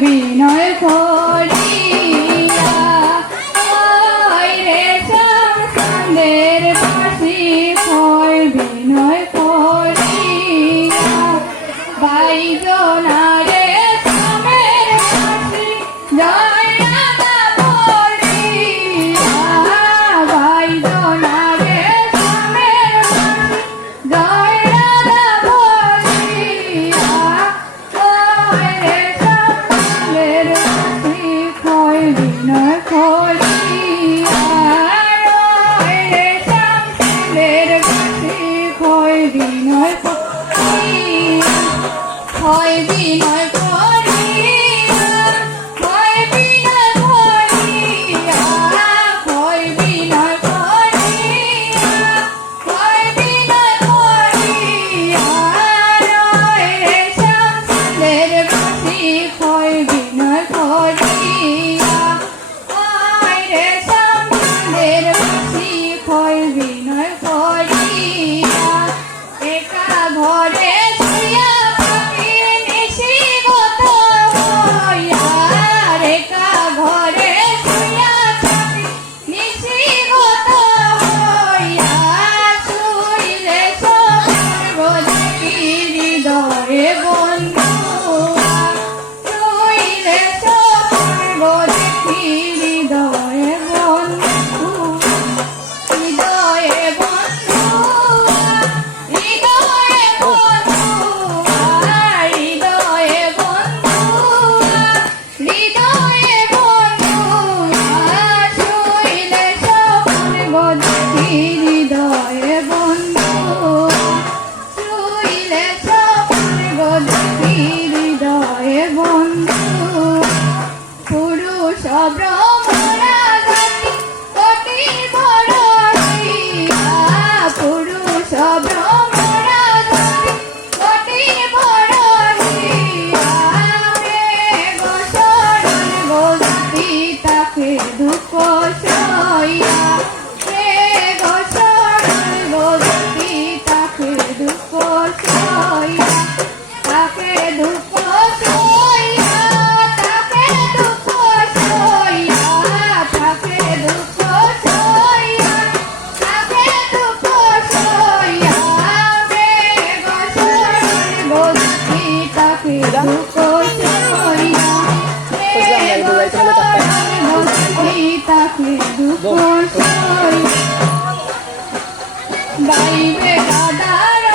বিনয় করিয়া ওই রেশম চাঁদের বাসি হয় বিনয় করিয়া বাইজনা রেশমের বাসি জয় রাধা বলিয়া বাইজনা রেশমের বাসি জয় রাধা বলিয়া ওই রেশম চাঁদের বাসি হয় বিনয় করিয়া ওই রেশম চাঁদের বাসি হয় বিনয় করিয়া হয় বিনয় করিয়া হয় বিনয় করিয়া হয় বিনয় করিয়া হয় বিনয় করিয়া রয় রেশম চাঁদের বাসি হয় বিনয় করিয়া ওই রেশম চাঁদের বাসি হয় বিনয় করিয়া একা ঘরে শুইয়া পাখির নিশিগত হইয়া একা ঘরে শুইয়া পাখি নিশিগত হইয়া শুইলে স্বপ্ন দেখি হৃদয়ে বন্ধু শুইলে স্বপ্ন দেখি হৃদয়ে বন্ধু হৃদয়ে বন্ধু হৃদয়ে বন্ধু হৃদয়ে বন্ধু হৃদয়ে বন্ধু শুইলে স্বপ্ন দেখি হৃদয়ে বন্ধু শুইলে স্বপ্ন দেখি হৃদয়ে বন্ধু পুরুষ ব্রহ্মরা জাতি কোটি বড়িয়া পুরুষ ব্রহ্মরা জাতি কোটি বড়িয়া মেঘ সরল গোজাতি তাকে দুঃখ সইয়া মেঘ সরল গোজাতি তাকে দুঃখ সইয়া তাকে দুঃখ সইয়া তাকে দুঃখ সইয়া তাকে দুঃখ সইয়া তাকে দুঃখ সইয়া মেঘ সরল গোজাতি তাকে দুঃখ সইয়া মেঘ সরল গোজাতি তাকে দুঃখ সইয়া গাইবে দাদার